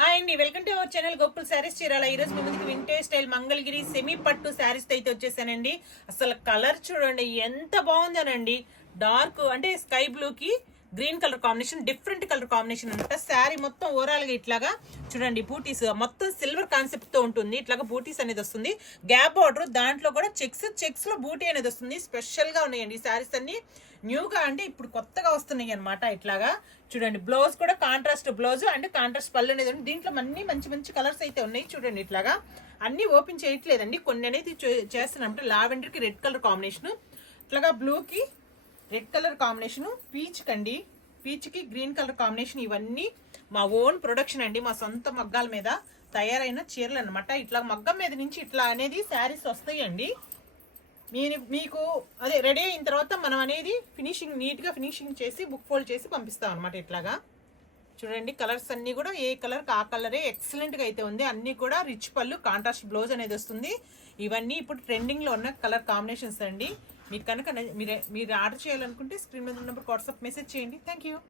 Hi అండి, welcome to our channel Gokul saris Chirala. ఈ రోజు మీ ముందుకు వింటేజ్ స్టైల్ మంగళగిరి సెమీ పట్టు శారీస్ అయితే వచ్చేసానండి. అసలు కలర్ చూడండి ఎంత బాగుందనండి. డార్క్ అంటే స్కై బ్లూ కి green colour combination, different colour combination అనమాట. శారీ మొత్తం ఓవరాల్ గా ఇట్లాగా చూడండి, బూటీస్ మొత్తం సిల్వర్ కాన్సెప్ట్ తో ఉంటుంది. ఇట్లాగా బూటీస్ అనేది వస్తుంది, గ్యాప్ బార్డర్, దాంట్లో కూడా చెక్స్ లో బూటీ అనేది వస్తుంది. స్పెషల్ గా ఉన్నాయండి ఈ శారీస్ అన్ని, న్యూగా అంటే ఇప్పుడు కొత్తగా వస్తున్నాయి అనమాట. ఇట్లాగా చూడండి, బ్లౌజ్ కూడా కాంట్రాస్ట్ బ్లౌజ్ అంటే కాంట్రాస్ట్ పళ్ళు అనేది ఉంది. దీంట్లో అన్ని మంచి మంచి కలర్స్ అయితే ఉన్నాయి చూడండి. ఇట్లాగా అన్ని ఓపెన్ చేయట్లేదండి, కొన్ని అనేది చేస్తున్నాం. లావెండర్ కి రెడ్ కలర్ కాంబినేషన్, ఇట్లాగా బ్లూకి రెడ్ కలర్ కాంబినేషన్, పీచ్ కండి, పీచ్ కి గ్రీన్ కలర్ కాంబినేషన్. ఇవన్నీ మా ఓన్ ప్రొడక్షన్ అండి, మా సొంత మగ్గాల మీద తయారైన చీరలు అనమాట. ఇట్లా మగ్గం మీద నుంచి ఇట్లా అనేది శారీస్ వస్తాయండి. మీకు అదే రెడీ అయిన తర్వాత మనం అనేది ఫినిషింగ్ నీట్గా ఫినిషింగ్ చేసి బుక్ ఫోల్డ్ చేసి పంపిస్తాం అనమాట. ఇట్లాగా చూడండి, కలర్స్ అన్నీ కూడా ఏ కలర్ ఆ కలరే ఎక్సలెంట్గా అయితే ఉంది. అన్నీ కూడా రిచ్ పళ్ళు, కాంట్రాస్ట్ బ్లౌజ్ అనేది వస్తుంది. ఇవన్నీ ఇప్పుడు ట్రెండింగ్లో ఉన్న కలర్ కాంబినేషన్స్ అండి. మీకు కనుక మీరు ఆర్డర్ చేయాలనుకుంటే స్క్రీన్ మీద ఉన్న నెంబర్కి వాట్సాప్ మెసేజ్ చేయండి. Thank you.